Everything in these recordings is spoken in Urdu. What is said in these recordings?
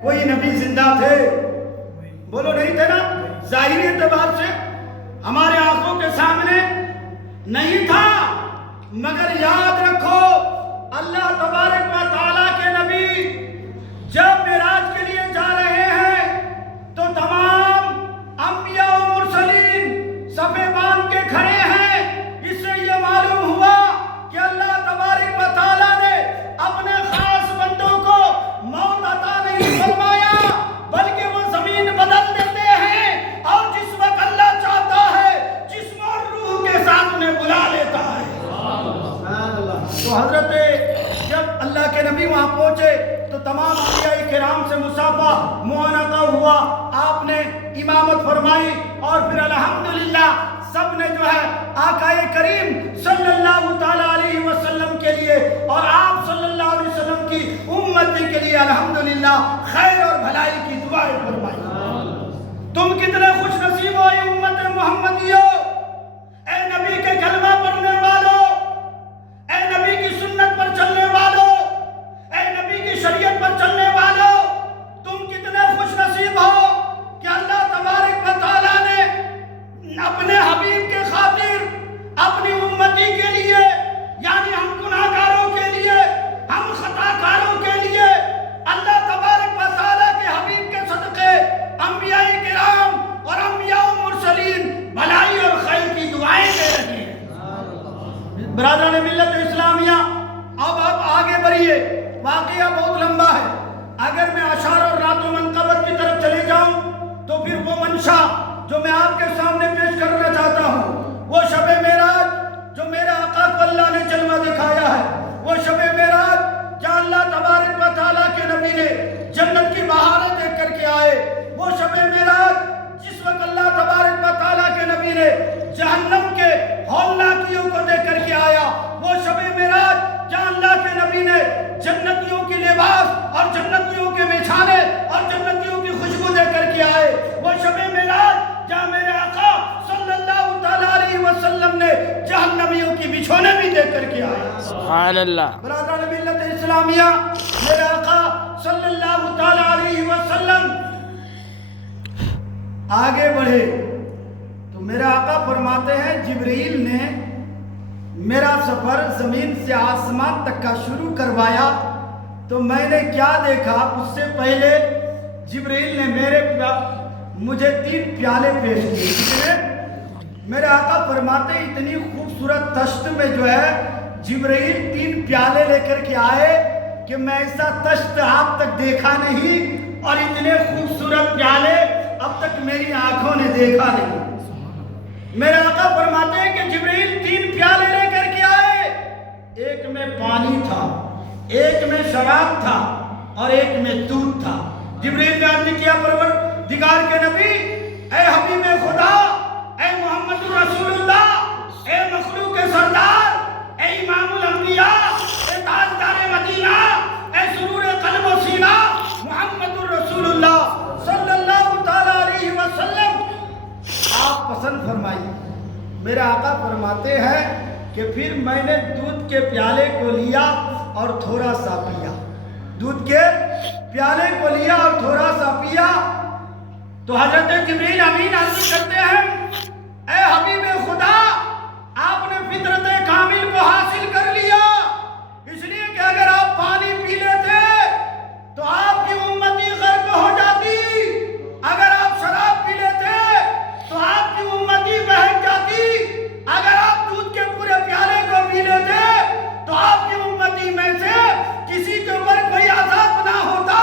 کوئی نبی زندہ تھے؟ بولو نہیں تھے نا؟ ظاہری اعتبار سے ہمارے آنکھوں کے سامنے نہیں تھا، مگر یاد رکھو اللہ تبارک و تعالیٰ کے نبی جب معراج کے لیے جا رہے ہیں تو تمام انبیاء و مرسلین صفے باندھ کے کھڑے ہیں۔ اس سے یہ معلوم ہوا کہ اللہ تبارک و تعالیٰ نے اپنے خاص بندوں کو موت عطا نہیں فرمایا، بلکہ وہ زمین بدل دیتے ہیں اور جس وقت اللہ چاہتا ہے جسم اور روح کے ساتھ انہیں بلا لیتا ہے۔ تو حضرت جب اللہ کے نبی وہاں پہنچے تو تمام انبیاء کرام سے مصافحہ معانقہ ہوا، آپ نے امامت فرمائی اور پھر الحمدللہ سب نے جو ہے آقا کریم صلی اللہ تعالیٰ علیہ وسلم کے لیے اور آپ صلی اللہ علیہ وسلم کی امتی کے لیے الحمدللہ خیر اور بھلائی کی دعائیں فرمائی۔ تم کتنے خوش نصیب ہو اے امت محمدیو، اے نبی کے کلمہ پڑھنے والوں، اے نبی کی سنت پر چلنے والوں، اے نبی کی شریعت پر چلنے والوں، تم کتنے خوش نصیب ہو کہ اللہ تبارک و تعالیٰ نے اپنے حبیب کے خاطر اپنی امتی کے لیے، یعنی ہم گناہگاروں کے لیے، ہم خطا کاروں کے لیے، اللہ تبارک و تعالیٰ کے حبیب کے صدقے انبیاء کرام اور انبیاء و مرسلین بھلائی اور خیر کی دعائیں دے رہے ہیں۔ برادران ملت اسلامیہ، اب آپ آگے بڑھیے، واقعہ بہت لمبا ہے، اگر میں اشعار اور رات و منقبت کی طرف چلے جاؤں تو پھر وہ منشا جو میں آپ کے سامنے پیش کرنا چاہتا ہوں، وہ شب معراج جو میرے آقا کو اللہ نے جلوہ دکھایا ہے، وہ شب معراج جہاں اللہ تبارک و تعالیٰ کے نبی نے جنت کی بہاریں دیکھ کر کے آئے، وہ شب معراج جس وقت اللہ تبارک و تعالیٰ کے نبی نے جہنم کے ہولناکیوں کو دیکھ کر کے آیا، وہ شب معراج جہاں اللہ کے نبی نے جنتیوں کی لباس اور جنتیوں کے بچھانے اور جنتیوں کی خوشبو دیکھ کر کے آئے، وہ شب معراج جہاں میرے آقا صلی اللہ تعالیٰ علیہ وسلم نے جہنمیوں کی بچھونے بھی دیکھ کر کے آئے۔ سبحان اللہ۔ برادران ملت اسلامیہ، میرے آقا صلی اللہ تعالیٰ علیہ وسلم آگے بڑھے تو میرے آقا فرماتے ہیں جبرائیل نے میرا سفر زمین سے آسمان تک کا شروع کروایا تو میں نے کیا دیکھا، اس سے پہلے جبرائیل نے مجھے 3 پیالے پیش کیے۔ میرے آقا فرماتے ہیں اتنی خوبصورت تشت میں جو ہے جبرائیل 3 پیالے لے کر کے آئے کہ میں ایسا تشت آپ تک دیکھا نہیں، اور اتنے خوبصورت پیالے اب تک میری آنکھوں نے دیکھا نہیں۔ میرے آقا فرماتے ہیں کہ جبرائیل 3 پیالے لے کر کے آئے، ایک میں پانی تھا، ایک میں شراب تھا اور ایک میں دودھ تھا۔ جبرائیل نے عرض کیا پروردگار کے نبی، اے حبیب خدا، اے محمد رسول اللہ، اے مخلوق کے سردار، اے امام الانبیاء، اے تاجدار مدینہ، اے سرور قلب و سینہ، محمد رسول اللہ صلی اللہ تعالیٰ علیہ وسلم، آپ پسند فرمائیے۔ میرے آقا فرماتے ہیں کہ پھر میں نے دودھ کے پیالے کو لیا اور تھوڑا سا پیا، دودھ کے پیالے کو لیا اور تھوڑا سا پیا تو حضرت جبرائیل امین عرض کرتے ہیں اے حبیب خدا، آپ نے فطرت کامل کو حاصل کر لیا، اس لیے کہ اگر آپ پانی پی لیتے تو آپ کی امتی غرق ہو جاتی، اگر آپ شراب پی لیتے تو آپ کی امتی بہک جاتی، اگر آپ دودھ کے پورے پیالے کو پی لیتے تو آپ کی امتی میں سے کسی کے اوپر کوئی عذاب نہ ہوتا۔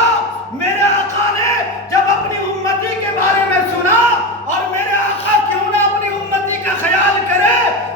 میرے آقا نے جب اپنی امتی کے بارے میں سنا، اور میرے آقا کیوں نہ اپنی امتی کا خیال کرے،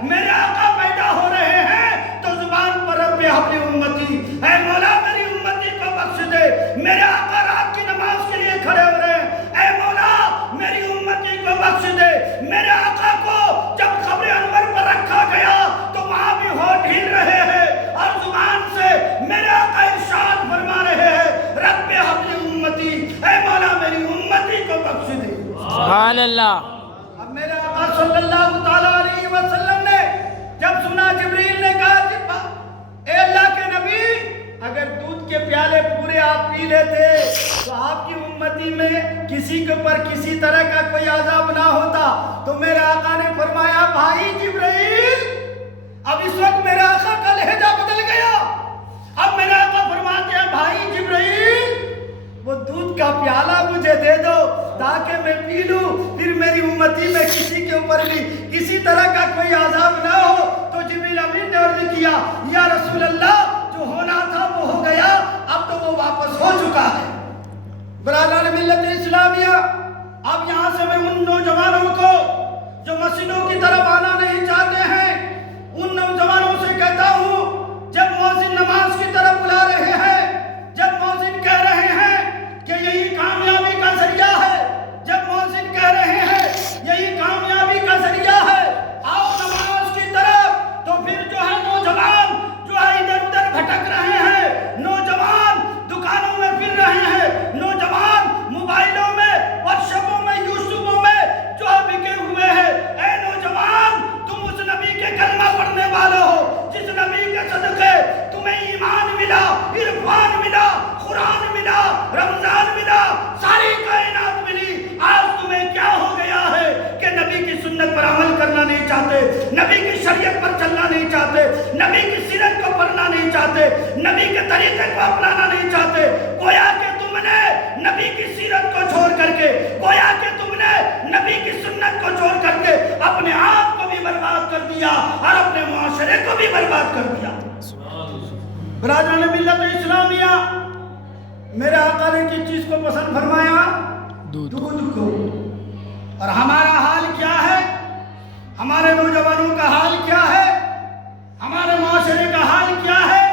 میرے آقا پیدا ہو رہے ہیں تو زبان پر رب اپنی امتی، اے مولا میری امتی کو بخش دے۔ میرے آقا رات کی نماز کے لیے کھڑے ہو رہے ہیں، اے مولا میری امتی کو بخش دے۔ میرے آقا کو جب قبر انور پر رکھا گیا تو وہاں بھی ہونٹ ہل رہے ہیں اور زبان سے میرے آقا ارشاد فرما رہے ہیں رب اپنی امتی، اے مولا میری امتی کو بخش دے۔ سبحان اللہ۔ اب میرے آقا صلی اللہ تعالیٰ علیہ وسلم نے جب سنا، جبرائیل نے کہا اے اللہ کے نبی، اگر دودھ کے پیالے پورے آپ پی لیتے تو آپ کی کسی کے اوپر کسی طرح کا کوئی عذاب نہ ہوتا تو میرے آقا نے فرمایا بھائی جبرائیل اب اس وقت میرے آقا کا لہجہ بدل گیا. اب میرے آقا فرماتے ہیں بھائی جبرائیل وہ دودھ کا پیالہ مجھے دے دو تاکہ میں پی لوں, پھر میری امتی میں کسی کے اوپر بھی کسی طرح کا کوئی عذاب نہ ہو. تو جبریل امین نے عرض کیا یا رسول اللہ جو ہونا تھا وہ ہو گیا, اب تو وہ واپس ہو چکا ہے. برادران ملت اسلامیہ, اب یہاں سے میں ان نوجوانوں کو جو مسجدوں کی طرف آنا نہیں چاہتے ہیں ان نوجوانوں سے کہتا ہوں جب مؤذن نماز کی طرف بلا رہے ہیں, جب مؤذن کہہ رہے ہیں کہ یہی کامیابی کا ذریعہ ہے, جب مؤذن کہہ رہے ہیں یہی کامیابی کا ذریعہ ہے, آؤ نماز کی طرف, تو پھر جو ہے نوجوان جو ہے ادھر ادھر بھٹک رہے ہیں, نوجوان دکانوں میں پھر رہے ہیں, نوجوان موبائلوں میں واٹسپوں میں یوٹیوبوں میں جو ہے بکے ہوئے ہیں. اے نوجوان تم اس نبی کے کلمہ پڑھنے والا ہو جس نبی کے صدقے تمہیں ایمان ملا, عرفان ملا, قرآن ملا, رمضان ملا, ساری کائنات ملی. آج تمہیں کیا ہو گیا ہے کہ نبی کی سنت پر عمل کرنا نہیں چاہتے, نبی کی شریعت پر چلنا نہیں چاہتے, نبی کی سیرت کو پڑھنا نہیں چاہتے, نبی کے طریقے کو اپنانا نہیں چاہتے. گویا کہ تم نے نبی کی سیرت کو چھوڑ کر کے, گویا کہ تم نے نبی کی سنت کو چھوڑ کر کے اپنے آپ کو بھی برباد کر دیا اور اپنے معاشرے کو بھی برباد کر دیا. برادران ملت اسلامیہ, میرے آقا نے کس چیز کو پسند فرمایا؟ دودھ کو. اور ہمارا حال کیا ہے, ہمارے نوجوانوں کا حال کیا ہے, ہمارے معاشرے کا حال کیا ہے؟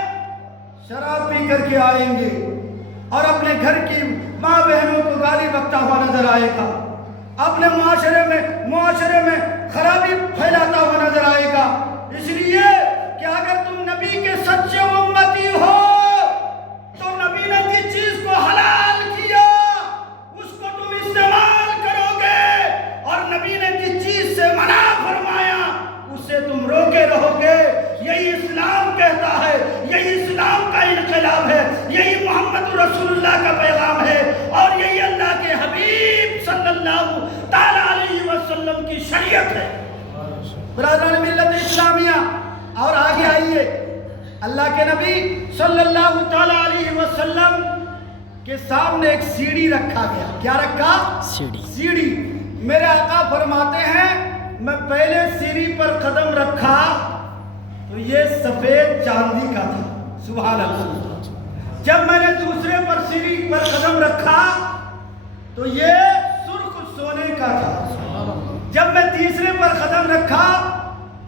شراب پی کر کے آئیں گے اور اپنے گھر کی ماں بہنوں کو گالی بکتا ہوا نظر آئے گا, اپنے معاشرے میں خرابی پھیلاتا ہوا نظر آئے گا. اس لیے کہ اگر تم نبی کے سچے امتی ہو تو نبی نے جس چیز کو حلال کیا اس کو تم استعمال کرو گے, اور نبی نے جس چیز سے منع فرمایا اس سے تم روکے رہو گے. یہی اسلام کہتا ہے, یہی اسلام کا انقلاب ہے, یہی محمد رسول اللہ کا پیغام ہے, اور یہی اللہ کے حبیب صلی اللہ تعالی علیہ وسلم کی شریعت ہے. برادران ملت اسلامیہ, اور آگے آئیے, اللہ کے نبی صلی اللہ تعالی علیہ وسلم کے سامنے ایک سیڑھی رکھا گیا. کیا رکھا؟ سیڑھی. میرے آقا فرماتے ہیں میں پہلے سیڑھی پر قدم رکھا تو یہ سفید چاندی کا تھا, سبحان اللہ. جب میں نے دوسرے پر سیڑھی پر قدم رکھا تو یہ سرخ سونے کا تھا. جب میں تیسرے پر قدم رکھا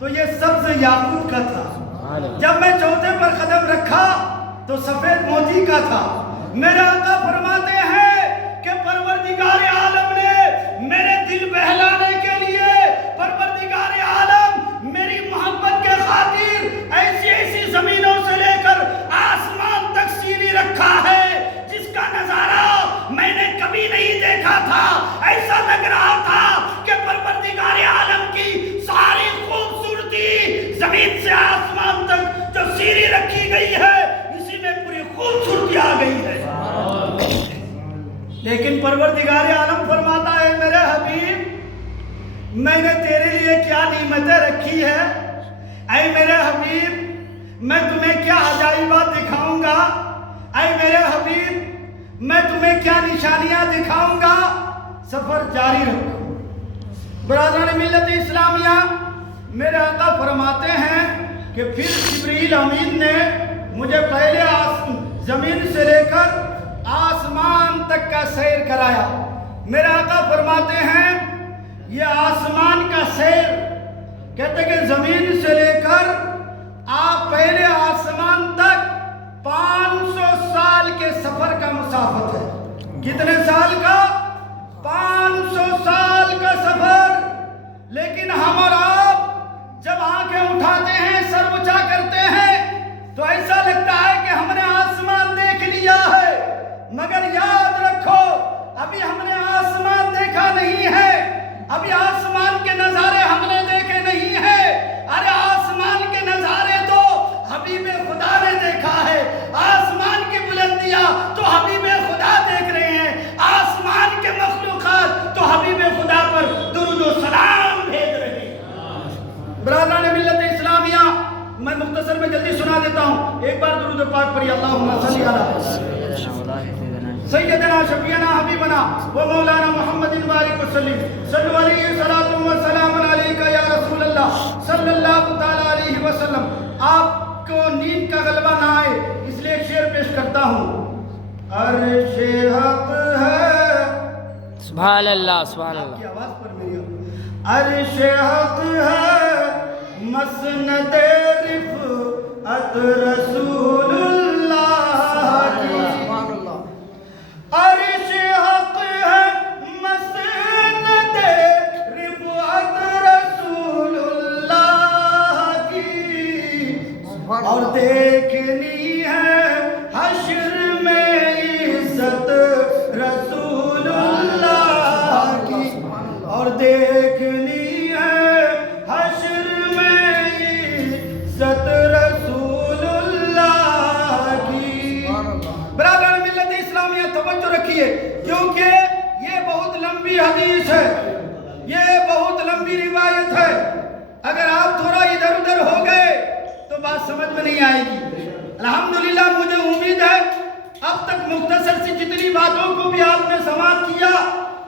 تو یہ سبز یاقوت کا تھا. جب میں چوتھے پر قدم رکھا تو سفید موتی کا تھا. میرے آقا فرماتے ہیں کہ پروردگار عالم نے میرے دل بہلانے کے لیے, پروردگار عالم میری محبت کے خاطر ایسی ایسی زمینوں سے لے کر آسمان تک سیڑھی رکھا ہے جس کا نظارہ میں نے کبھی نہیں دیکھا تھا. ایسا لگ رہا تھا کہ پروردگار عالم کی ساری خوبصورتی زمین سے آسمان تک جو سیڑھی رکھی گئی ہے اسی میں پوری خوبصورتی آ گئی ہے. لیکن پروردگار عالم فرماتا ہے میرے حبیب میں نے تیرے لیے کیا نعمتیں رکھی ہے, اے میرے حبیب میں تمہیں کیا عجائبات دکھاؤں گا, اے میرے حبیب میں تمہیں کیا نشانیاں دکھاؤں گا. سفر جاری رکھو. برادران ملت اسلامیہ, میرے آقا فرماتے ہیں کہ پھر جبریل امین نے مجھے پہلے زمین سے لے کر آسمان تک کا سیر کرایا. میرے آقا فرماتے ہیں یہ آسمان کا سیر, کہتے کہ زمین سے لے کر آپ پہلے آسمان تک 500 سال کے سفر کا مسافت ہے. کتنے سال کا؟ 500 سال کا سفر. لیکن ہم اور آپ جب آنکھیں اٹھاتے ہیں, سر اونچا کرتے ہیں تو ایسا لگتا ہے کہ ہم نے آسمان دیکھ لیا ہے, مگر یاد رکھو ابھی ہم نے آسمان دیکھا نہیں ہے, ابھی آسمان کے نظارے ہم نے دیکھے نہیں ہیں. ارے آسمان کے نظارے تو حبیب خدا نے دیکھا ہے, آسمان کی بلندیاں تو حبیب خدا دیکھ رہے ہیں, آسمان کے مخلوق پڑھی اللہم صلی علی سیدنا شفیعنا حبیبنا و مولانا محمد بارک وسلم صلو علیہ صلاۃ و سلام علیکہ یا رسول اللہ صلی اللہ تعالی علیہ وسلم. آپ کو نیند کا غلبہ نہ آئے اس لیے ایک شعر پیش کرتا ہوں. عرش حق ہے سبحان اللہ سبحان آپ کی اللہ. آواز پر میری عرش حق ہے مسند رفعت رسول اللہ کی. عرش حق ہے مسند رفعت رسول اللہ کی اور دیکھنی ہے حشر میں عزت رسول اللہ کی اور دیکھنی ہے حشر میں عزت رسول اللہ کی. برادران ملت اسلامیہ توجہ رکھیے کیونکہ یہ بہت لمبی حدیث ہے, یہ بہت لمبی روایت ہے. اگر آپ تھوڑا ادھر ادھر ہو گئے تو بات سمجھ میں نہیں آئے گی. الحمدللہ مجھے امید ہے اب تک مختصر سی جتنی باتوں کو بھی آپ نے سماعت کیا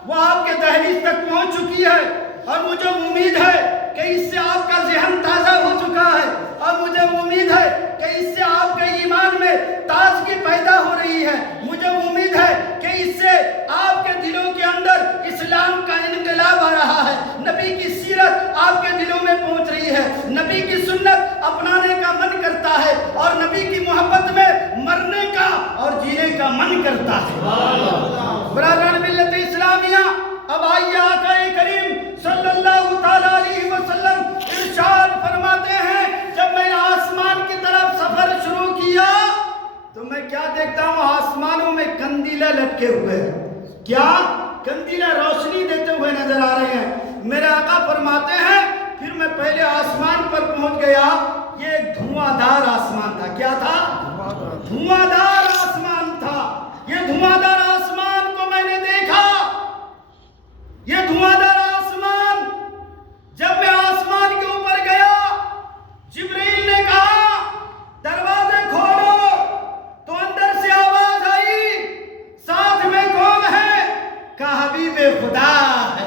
وہ آپ کے دہلیز تک پہنچ چکی ہے اور مجھے امید ہے کہ اس سے آپ کا ذہن تازہ ہو چکا ہے اور مجھے امید ہے کہ اس سے آپ کے ایمان میں تازگی پیدا ہو رہی ہے. مجھے امید ہے کہ اس سے آپ کے دلوں کے اندر اسلام کا انقلاب آ رہا ہے, نبی کی سیرت آپ کے دلوں میں پہنچ رہی ہے, نبی کی سنت اپنانے کا من کرتا ہے اور نبی کی محبت میں مرنے کا اور جینے کا من کرتا ہے. برادران ملت اسلامیہ اب آئیے آقا کریم صلی اللہ تعالیٰ علیہ وسلم ارشاد فرماتے ہیں جب میں آسمان کی طرف سفر شروع کیا تو میں کیا دیکھتا ہوں آسمانوں میں کندیلے لٹکے ہوئے ہیں. کیا کندیلے روشنی دیتے ہوئے نظر آ رہے ہیں. میرے آقا فرماتے ہیں پھر میں پہلے آسمان پر پہنچ گیا, یہ ایک دھواں دار آسمان تھا. کیا تھا؟ دھواں دار آسمان تھا. یہ دھواں دار آسمان کو میں نے دیکھا. یہ دھواں دار آسمان جب میں آسمان کے اوپر گیا جبریل نے کہا دروازے کھولو تو اندر سے آواز آئی ساتھ میں کون ہے؟ کہا حبیب خدا ہے.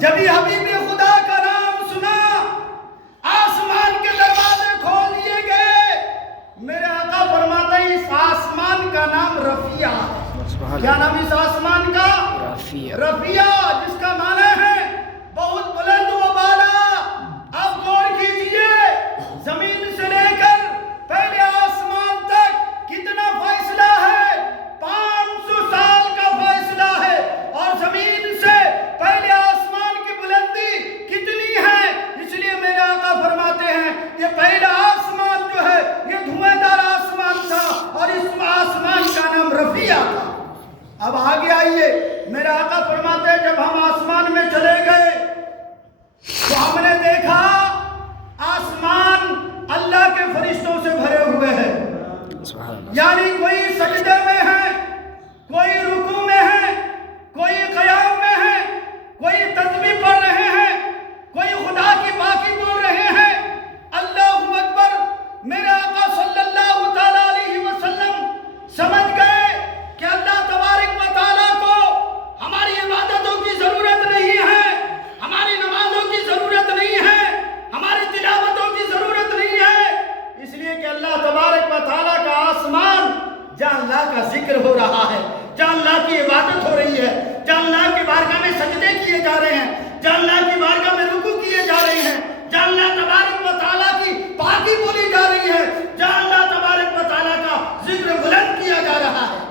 جب یہ حبیب خدا کا نام سنا آسمان کے دروازے کھول دیے گئے. میرے آقا فرماتے ہیں اس آسمان کا نام رفیع ہے. کیا نام اس آسمان کا؟ رفیع, جس کا معنی ہے بہت بلند و بالا. آپ غور کیجئے زمین سے لے کر پہلے آسمان تک کتنا فاصلہ ہے؟ 500 سال کا فاصلہ ہے. اور زمین سے پہلے آسمان کی بلندی کتنی ہے؟ اس لیے میرے آقا فرماتے ہیں یہ پہلا آسمان جو ہے یہ دھواں دار آسمان تھا اور اس آسمان کا نام رفیع تھا. اب آگے آئیے, میرے آقا فرماتے ہیں جب ہم آسمان میں چلے گئے تو ہم نے دیکھا آسمان اللہ کے فرشتوں سے بھرے ہوئے ہیں. یعنی کوئی سجدے میں ہے, کوئی رکوع میں ہے, کوئی قیام میں ہے, کوئی تسبیح پڑھ رہے ہیں, کوئی خدا کی پاکی بول رہے ہیں. اللہ اکبر. میرے آقا صلی اللہ تعالی علیہ وسلم سمجھ گئے کہ اللہ تبارک و تعالیٰ کو ہماری عبادتوں کی ضرورت نہیں ہے, ہماری نمازوں کی ضرورت نہیں ہے, ہماری تلاوتوں کی ضرورت نہیں ہے. اس لیے کہ اللہ تبارک و تعالیٰ کا آسمان جہاں اللہ کا ذکر ہو رہا ہے, جہاں اللہ کی عبادت ہو رہی ہے, جہاں اللہ کی بارگاہ میں سجدے کیے جا رہے ہیں, جہاں اللہ کی بارگاہ میں رکوع کیے جا رہے ہیں, جہاں اللہ تبارک و تعالیٰ کی پاکی بولی جا رہی ہے, جہاں اللہ تبارک و تعالیٰ کا ذکر بلند کیا جا رہا ہے.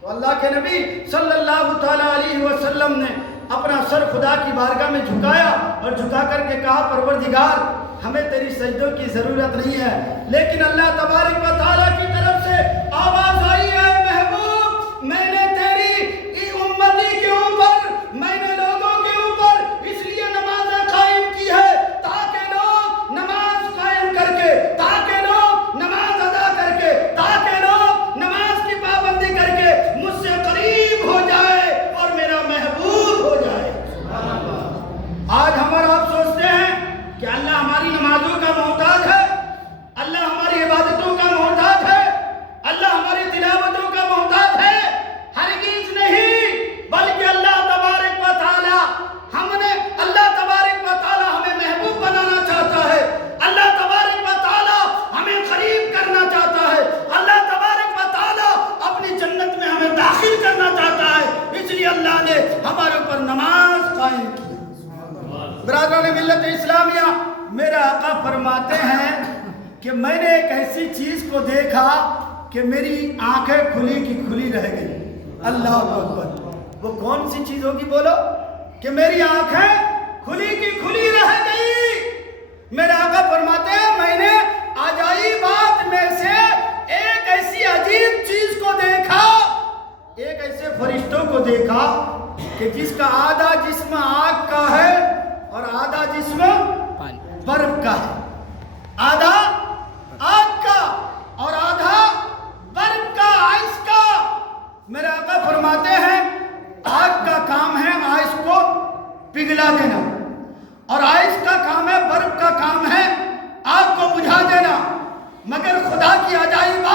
تو اللہ کے نبی صلی اللہ تعالیٰ علیہ وسلم نے اپنا سر خدا کی بارگاہ میں جھکایا اور جھکا کر کے کہا پروردگار ہمیں تیری سجدوں کی ضرورت نہیں ہے, لیکن اللہ تبارک و تعالیٰ کی طرف سے آواز آئی ہے محبوب میں نے تیری امتی کے اوپر, میں نے لوگوں کے اوپر اس لیے نماز قائم کی ہے تاکہ لوگ نماز قائم کر کے, تاکہ لوگ نماز ادا کر کے, تاکہ لوگ نماز کی پابندی کر کے مجھ سے قریب ہو جائے اور میرا محبوب ہو جائے. آج ہم اور آپ سوچتے ہیں کہ اللہ ہماری نمازوں کا محتاج ہے, اللہ ہماری عبادتوں کا محتاج کرنا چاہتا ہے، اس لیے اللہ نے ہمارے اوپر نماز قائم کی۔ برادران ملت اسلامیہ، میرے آقا فرماتے ہیں کہ میں نے ایک ایسی چیز کو دیکھا کہ میری آنکھیں کھلی کی کھلی رہ گئی۔ اللہ اکبر، وہ کون سی چیز ہوگی بولو؟ کہ میری آنکھیں کھلی کی کھلی رہ گئی۔ میرے آقا فرماتے ہیں میں نے عجائبات میں سے ایک ایسی عجیب چیز کو دیکھا، ایک ایسے فرشتوں کو دیکھا کہ جس کا آدھا جسم آگ کا ہے اور آدھا جسم برف کا ہے، آدھا آگ کا اور آدھا برف کا، آئس کا۔ میرے آقا فرماتے ہیں آگ کا کام ہے آئس کو پگھلا دینا، اور آئس کا کام ہے، برف کا کام ہے آگ کو بجھا دینا، مگر خدا کی عجائب